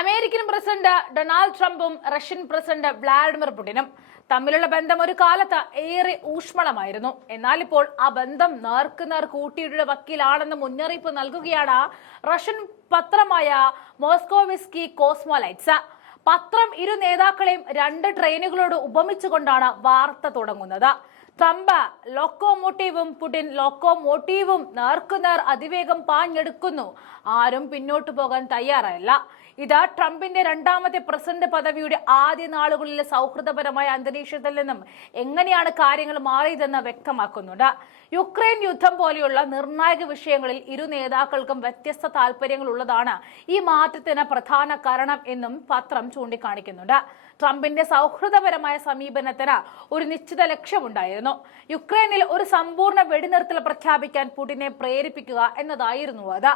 American president Donald ട്രംപും Russian president Vladimir പുടിനും തമ്മിലുള്ള ബന്ധം ഒരു കാലത്ത് ഏറെ ഊഷ്മളമായിരുന്നു. എന്നാൽ ഇപ്പോൾ ആ ബന്ധം നേർക്കുനേർ കൂട്ടിയിടുന്ന വക്കീലാണെന്ന് മുന്നറിയിപ്പ് നൽകുകയാണ് റഷ്യൻ പത്രമായ മോസ്കോവിസ്കി കോസ്മോലൈറ്റ്സ്. പത്രം ഇരു നേതാക്കളെയും രണ്ട് ട്രെയിനുകളോട് ഉപമിച്ചുകൊണ്ടാണ് വാർത്ത തുടങ്ങുന്നത്. ട്രംപ് ലോക്കോമോട്ടീവും പുടിൻ ലോക്കോമോട്ടീവും നേർക്കുനേർ അതിവേഗം പാഞ്ഞെടുക്കുന്നു. ആരും പിന്നോട്ടു പോകാൻ തയ്യാറല്ല. ഇത് ട്രംപിന്റെ രണ്ടാമത്തെ പ്രസിഡന്റ് പദവിയുടെ ആദ്യ നാളുകളിലെ സൗഹൃദപരമായ അന്തരീക്ഷത്തിൽ നിന്നും എങ്ങനെയാണ് കാര്യങ്ങൾ മാറിയതെന്ന് വ്യക്തമാക്കുന്നുണ്ട്. യുക്രൈൻ യുദ്ധം പോലെയുള്ള നിർണായക വിഷയങ്ങളിൽ ഇരു നേതാക്കൾക്കും വ്യത്യസ്ത താല്പര്യങ്ങൾ ഉള്ളതാണ് ഈ മാറ്റത്തിന് പ്രധാന കാരണം എന്നും പത്രം ചൂണ്ടിക്കാണിക്കുന്നുണ്ട്. ട്രംപിന്റെ സൗഹൃദപരമായ സമീപനത്തിന് ഒരു നിശ്ചിത ലക്ഷ്യമുണ്ടായിരുന്നു. യുക്രൈനിൽ ഒരു സമ്പൂർണ്ണ വെടിനിർത്തൽ പ്രഖ്യാപിക്കാൻ പുടിനെ പ്രേരിപ്പിക്കുക എന്നതായിരുന്നു അത്.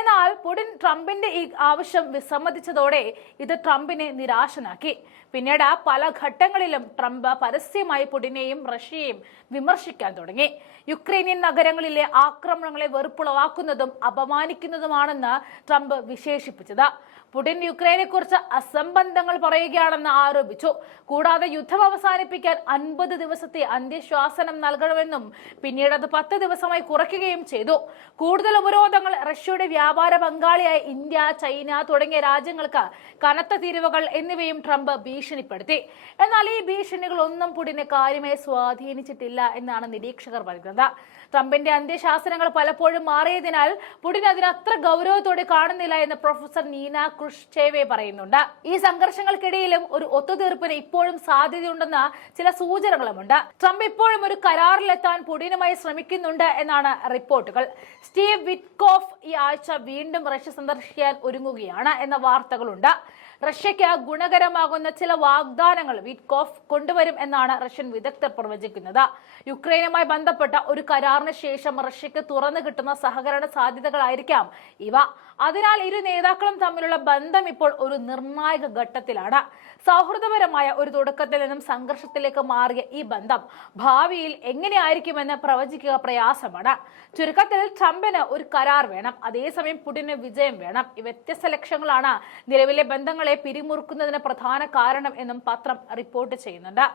എന്നാൽ പുടിൻ ട്രംപിന്റെ ഈ ആവശ്യം വിസമ്മതിച്ചതോടെ ഇത് ട്രംപിനെ നിരാശനാക്കി. പിന്നീട് പല ഘട്ടങ്ങളിലും ട്രംപ് പരസ്യമായി പുടിനെയും റഷ്യയെയും വിമർശിക്കാൻ തുടങ്ങി. യുക്രൈനിയൻ നഗരങ്ങളിലെ ആക്രമണങ്ങളെ വെറുപ്പുളവാക്കുന്നതും അപമാനിക്കുന്നതുമാണെന്ന് ട്രംപ് വിശേഷിപ്പിച്ചത്. പുടിൻ യുക്രൈനെ കുറിച്ച് അസംബന്ധങ്ങൾ പറയുകയാണെന്ന് ആരോപിച്ചു. കൂടാതെ യുദ്ധം അവസാനിപ്പിക്കാൻ 50 ദിവസത്തെ അന്ത്യശ്വാസനം നൽകണമെന്നും പിന്നീട് അത് 10 ദിവസമായി കുറയ്ക്കുകയും ചെയ്തു. കൂടുതൽ ഉപരോധങ്ങൾ, റഷ്യയുടെ വ്യാപാര പങ്കാളിയായ ഇന്ത്യ, ചൈന തുടങ്ങിയ രാജ്യങ്ങൾക്ക് കനത്ത തീരുവകൾ എന്നിവയും ട്രംപ് ഭീഷണിപ്പെടുത്തി. എന്നാൽ ഈ ഭീഷണികൾ ഒന്നും പുടിനെ കാര്യമായി സ്വാധീനിച്ചിട്ടില്ല എന്നാണ് നിരീക്ഷകർ പറയുന്നത്. ട്രംപിന്റെ അന്ത്യശാസനങ്ങൾ പലപ്പോഴും മാറിയതിനാൽ പുടിൻ അതിനത്ര ഗൗരവത്തോടെ കാണുന്നില്ല എന്ന് പ്രൊഫസർ നീന ക്രുഷ്ചേവെ പറയുന്നുണ്ട്. ഈ സംഘർഷങ്ങൾക്കിടയിലും ഒരു ഒത്തുതീർപ്പിന് ഇപ്പോഴും സാധ്യതയുണ്ടെന്ന് ചില സൂചനകളുമുണ്ട്. ട്രംപ് ഇപ്പോഴും ഒരു കരാറിലെത്താൻ പുടിനുമായി ശ്രമിക്കുന്നുണ്ട് എന്നാണ് റിപ്പോർട്ടുകൾ. സ്റ്റീവ് വിറ്റ്കോഫ് ഈ ആഴ്ച വീണ്ടും റഷ്യ സന്ദർശിക്കാൻ ഒരുങ്ങുകയാണ് എന്ന വാർത്തകളുണ്ട്. റഷ്യയ്ക്ക് ഗുണകരമാകുന്ന ചില വാഗ്ദാനങ്ങൾ വിറ്റ്കോഫ് കൊണ്ടുവരും എന്നാണ് റഷ്യൻ വിദഗ്ധർ പ്രവചിക്കുന്നത്. യുക്രൈനുമായി ബന്ധപ്പെട്ട ഒരു കരാറിന് ശേഷം റഷ്യയ്ക്ക് തുറന്നു കിട്ടുന്ന സഹകരണ സാധ്യതകളായിരിക്കാം ഇവ. അതിനാൽ ഇരു നേതാക്കളും തമ്മിലുള്ള ബന്ധം ഇപ്പോൾ ഒരു നിർണായക ഘട്ടത്തിലാണ്. സൗഹൃദപരമായ ഒരു തുടക്കത്തിൽ നിന്നും സംഘർഷത്തിലേക്ക് മാറിയ ഈ ബന്ധം ഭാവിയിൽ എങ്ങനെയായിരിക്കുമെന്ന് പ്രവചിക്കുക പ്രയാസമാണ്. ചുരുക്കത്തിൽ ട്രംപിന് ഒരു കരാർ വേണം, അതേസമയം പുടിന് വിജയം വേണം. ഈ വ്യത്യസ്ത ലക്ഷ്യങ്ങളാണ് നിലവിലെ ബന്ധങ്ങളെ പിരിമുറുക്കുന്നതിന് പ്രധാന കാരണം എന്നും പത്രം റിപ്പോർട്ട് ചെയ്യുന്നുണ്ട്.